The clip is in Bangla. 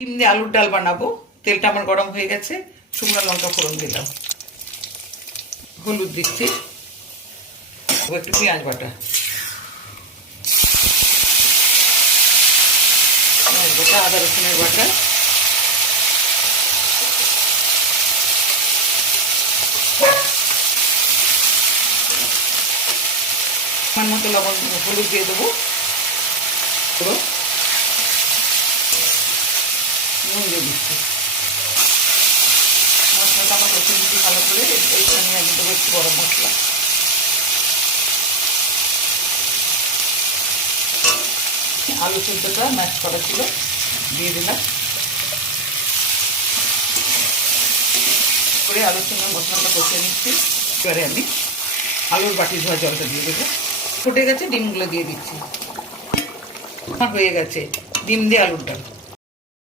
ডিম দিয়ে আলুর ডাল বানাবো। তেলটা আমার গরম হয়ে গেছে, শুকনো লঙ্কা ফোড়ন দিলাম, হলুদ দিচ্ছি, একটু পেঁয়াজ বাটা, আদা রসুনের বাটা, আমার মতো লবণ হলুদ দিয়ে দেবো, নুন দিয়ে দিচ্ছি। মশলাটা আমার কষে নিচ্ছি ভালো করে। এইখানে আমি দেবো একটু গরম মশলা, আলু সেদ্ধটা ম্যাশ করা ছিল দিয়ে দিলাম, করে আলুর সঙ্গে মশলাটা কষে নিচ্ছি। এবারে আমি আলুর বাটি ধোয়া জলটা দিয়ে দেবো। ফুটে গেছে, ডিমগুলো দিয়ে দিচ্ছি। হয়ে গেছে ডিম দিয়ে আলুর ডাল।